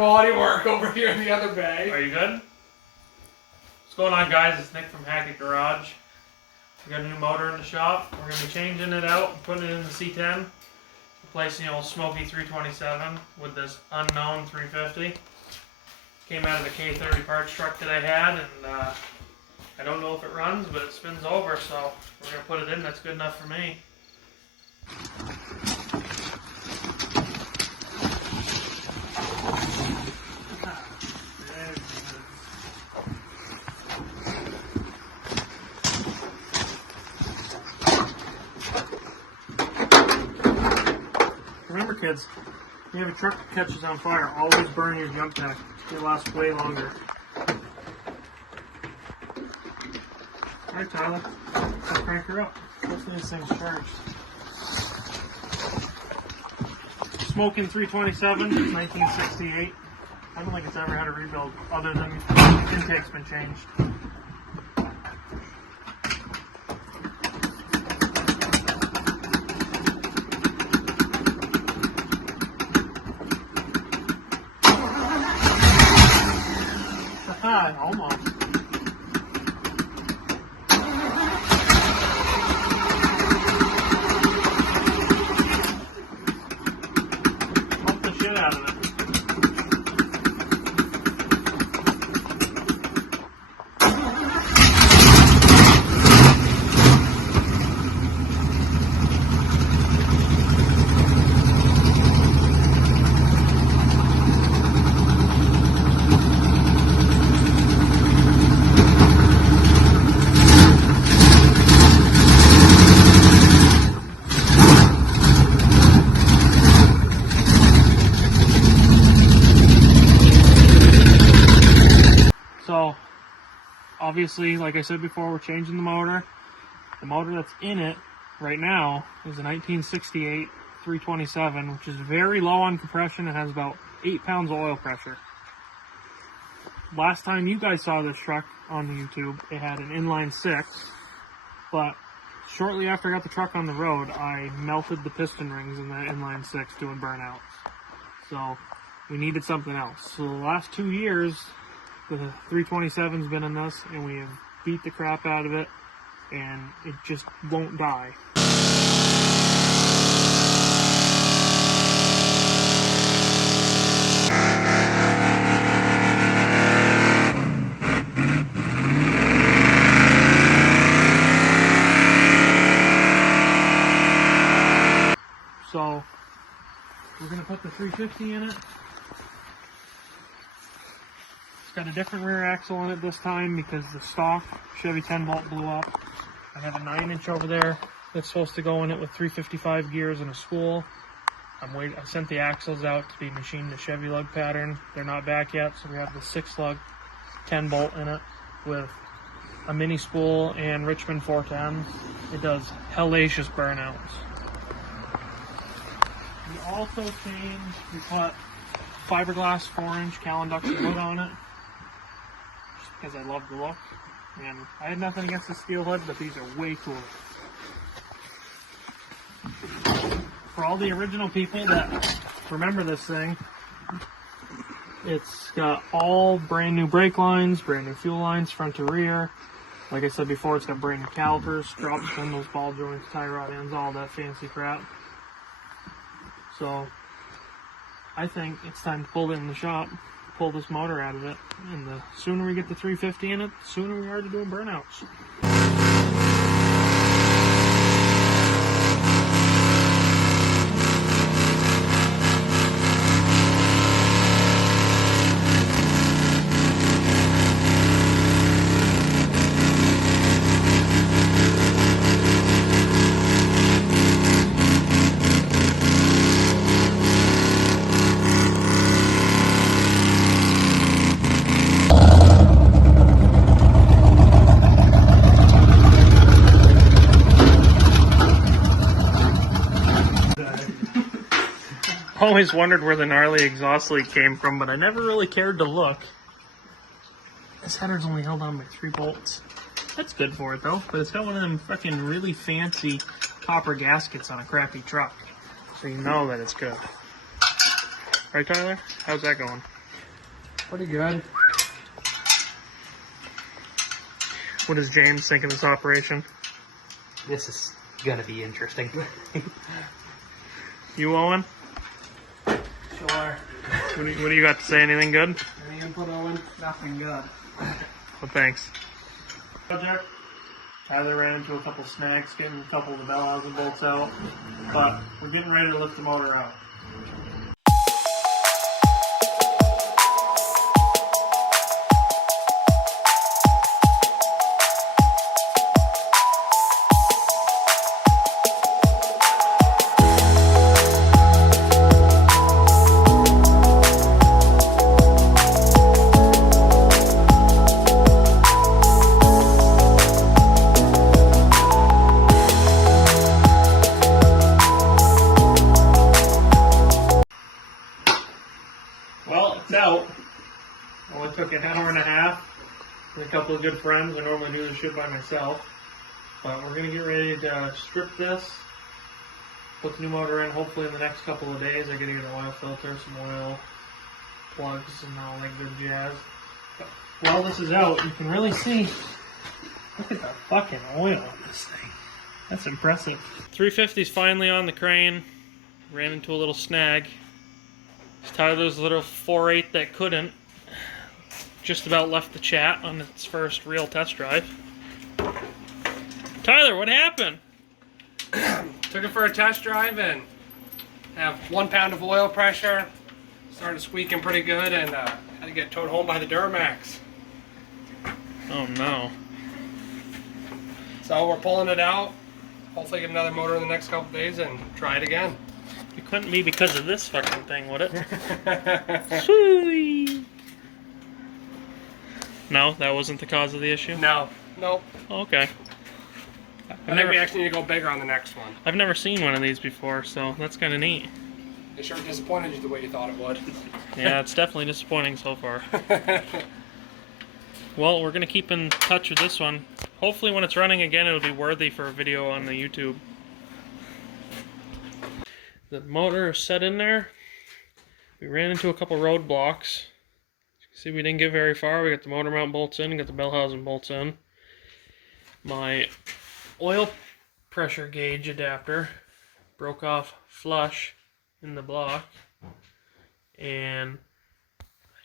quality work over here in the other bay. Are you good? What's going on, guys? It's Nick from Hackett Garage. We got a new motor in the shop. We're going to be changing it out and putting it in the C10. Replacing the old smoky 327 with this unknown 350. Came out of the K30 parts truck that I had, and I don't know if it runs, but it spins over, so we're going to put it in. That's good enough for me. Remember, kids, if you have a truck that catches on fire, always burn your jump pack. It lasts way longer. Alright, Tyler, let's crank her up. Hopefully this thing's charged. Smoking 327, 1968. I don't think it's ever had a rebuild other than the intake's been changed. Almost. Pump the shit out of it. So, obviously, like I said before, we're changing the motor. The motor that's in it right now is a 1968 327, which is very low on compression. It has about 8 pounds of oil pressure. Last time you guys saw this truck on YouTube, it had an inline 6, but shortly after I got the truck on the road, I melted the piston rings in that inline 6 doing burnouts. So, we needed something else. So the last 2 years, the 327's been in this, and we have beat the crap out of it, and it just won't die. So, we're going to put the 350 in it. It's got a different rear axle on it this time because the stock Chevy 10 bolt blew up. I have a 9-inch over there that's supposed to go in it with 355 gears and a spool. I sent the axles out to be machined the Chevy lug pattern. They're not back yet, so we have the 6-lug 10 bolt in it with a mini spool and Richmond 410s. It does hellacious burnouts. We also changed, we put fiberglass 4-inch cowl induction hood on it. Because I love the look, and I had nothing against the steel hood, but these are way cooler. For all the original people that remember this thing, it's got all brand new brake lines, brand new fuel lines, front to rear. Like I said before, it's got brand new calipers, drop spindles, ball joints, tie rod ends, all that fancy crap. So, I think it's time to pull it in the shop. Pull this motor out of it, and the sooner we get the 350 in it, the sooner we are to doing burnouts. Always wondered where the gnarly exhaust leak came from, but I never really cared to look. This header's only held on by 3 bolts. That's good for it though, but it's got one of them fucking really fancy copper gaskets on a crappy truck. So you know that it's good. Right, Tyler? How's that going? Pretty good. What does James think of this operation? This is gonna be interesting. You, Owen? Sure. What do you got to say? Anything good? Any input, Owen? Nothing good. Well, thanks. Project. Tyler ran into a couple snags getting a couple of the bell housing bolts out, but we're getting ready to lift the motor out. Well, it's out. Only took an hour and a half with a couple of good friends. I normally do this shit by myself. But we're going to get ready to strip this, put the new motor in hopefully in the next couple of days. I got to get an oil filter, some oil plugs, and all that good jazz. But while this is out, you can really see, look at the fucking oil on this thing. That's impressive. 350's finally on the crane. Ran into a little snag. Tyler's little 4.8 that couldn't just about left the chat on its first real test drive. Tyler, what happened? Took it for a test drive and have 1 pound of oil pressure. Started squeaking pretty good and had to get towed home by the Duramax. Oh no. So we're pulling it out. Hopefully get another motor in the next couple days and try it again. It couldn't be because of this fucking thing, would it? Sweet. No, that wasn't the cause of the issue? No. Nope. Oh, okay. I think we actually need to go bigger on the next one. I've never seen one of these before, so that's kind of neat. It sure disappointed you the way you thought it would. Yeah, it's definitely disappointing so far. Well, we're going to keep in touch with this one. Hopefully when it's running again, it'll be worthy for a video on the YouTube. The motor is set in there. We ran into a couple roadblocks. See, we didn't get very far. We got the motor mount bolts in, got the bell housing bolts in. My oil pressure gauge adapter broke off flush in the block, and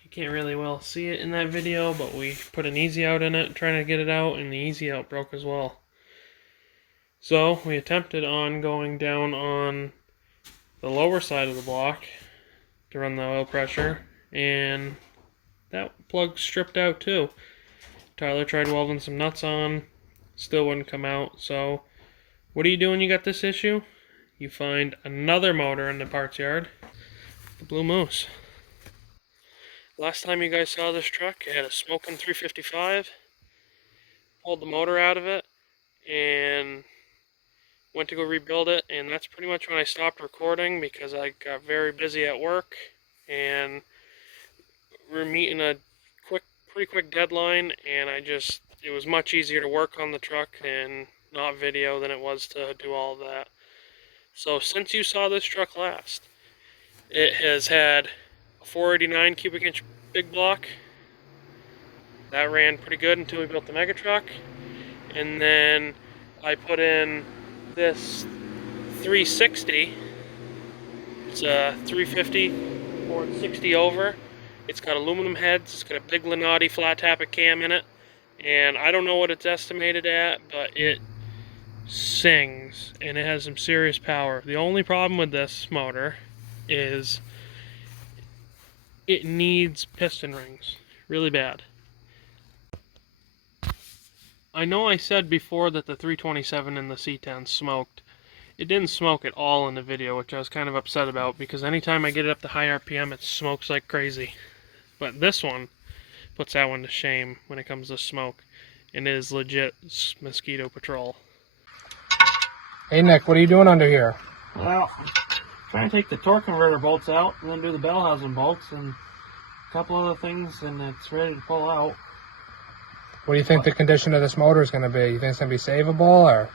you can't really well see it in that video, but we put an easy out in it trying to get it out, and the easy out broke as well. So we attempted on going down on the lower side of the block to run the oil pressure, and that plug stripped out too. Tyler tried welding some nuts on, still wouldn't come out. So what do you do when you got this issue? You find another motor in the parts yard, the Blue Moose. Last time you guys saw this truck, it had a smoking 355. Pulled the motor out of it and went to go rebuild it, and that's pretty much when I stopped recording because I got very busy at work and we're meeting a pretty quick deadline, and it was much easier to work on the truck and not video than it was to do all of that. So since you saw this truck last, it has had a 489 cubic inch big block. That ran pretty good until we built the mega truck, and then I put in this 360. It's a 350 or 60 over. It's got aluminum heads. It's got a big Lenati flat tappet cam in it, and I don't know what it's estimated at, but it sings and it has some serious power. The only problem with this motor is it needs piston rings really bad. I know I said before that the 327 and the C10 smoked. It didn't smoke at all in the video, which I was kind of upset about, because anytime I get it up to high RPM, it smokes like crazy. But this one puts that one to shame when it comes to smoke, and it is legit mosquito patrol. Hey Nick, what are you doing under here? Well, trying to take the torque converter bolts out, and then do the bell housing bolts, and a couple other things, and it's ready to pull out. What do you think the condition of this motor is going to be? You think it's going to be savable, or?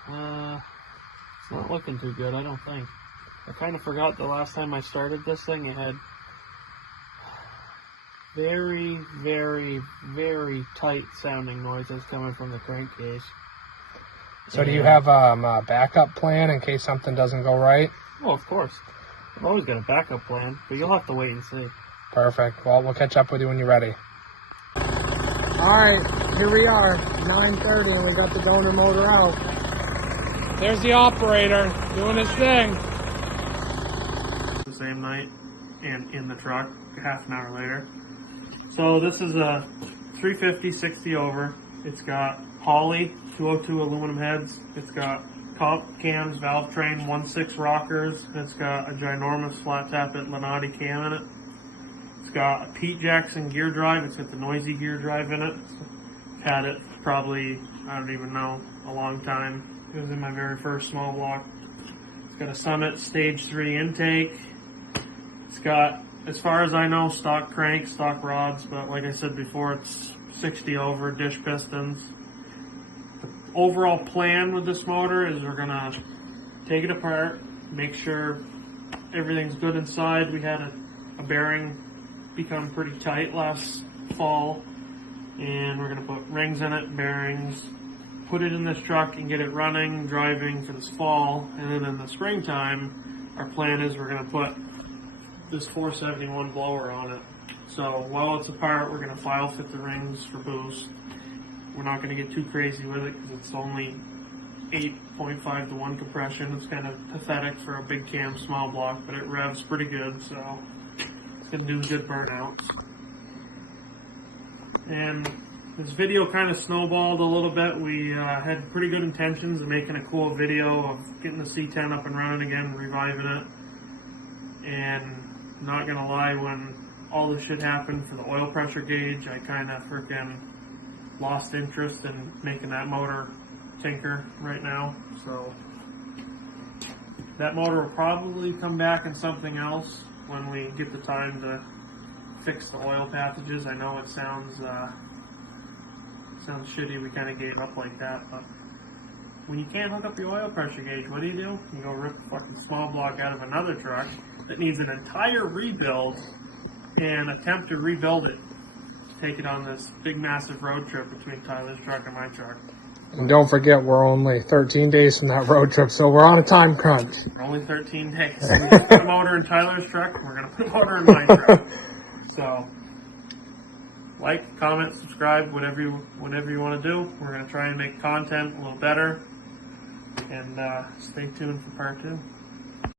It's not looking too good, I don't think. I kind of forgot the last time I started this thing, it had very, very, very tight sounding noises coming from the crankcase. So do you have a backup plan in case something doesn't go right? Oh, of course. I've always got a backup plan, but you'll have to wait and see. Perfect. Well, we'll catch up with you when you're ready. Alright, here we are, 9:30, and we got the donor motor out. There's the operator doing his thing. The same night and in the truck half an hour later. So this is a 350 60 over. It's got Holley 202 aluminum heads. It's got top cams, valve train, 1.6 rockers. It's got a ginormous flat tappet Lenati cam in it. It's got a Pete Jackson gear drive. It's got the noisy gear drive in it. I've had it probably, I don't even know, a long time. It was in my very first small block. It's got a Summit Stage 3 intake. It's got, as far as I know, stock cranks, stock rods, but like I said before, it's 60 over, dish pistons. The overall plan with this motor is we're gonna take it apart, make sure everything's good inside. We had a bearing become pretty tight last fall, and we're gonna put rings in it, bearings, put it in this truck and get it running, driving for this fall. And then in the springtime, our plan is we're gonna put this 471 blower on it. So while it's apart, we're going to file fit the rings for boost. We're not going to get too crazy with it because it's only 8.5 to 1 compression. It's kind of pathetic for a big cam small block, but it revs pretty good, so it's going to do good burnouts. And this video kind of snowballed a little bit. We had pretty good intentions of making a cool video of getting the C10 up and running again, reviving it. And not gonna lie, when all this shit happened for the oil pressure gauge, I kind of freaking lost interest in making that motor tinker right now. So that motor will probably come back in something else when we get the time to fix the oil passages. I know it sounds shitty, we kind of gave up like that, but when you can't hook up the oil pressure gauge, what do? You go rip a fucking small block out of another truck that needs an entire rebuild and attempt to rebuild it. Take it on this big massive road trip between Tyler's truck and my truck. And don't forget, we're only 13 days from that road trip, so we're on a time crunch. We're only 13 days. So we put a motor in Tyler's truck, we're going to put a motor in my truck. So, like, comment, subscribe, whatever you want to do. We're going to try and make content a little better. And stay tuned for part 2.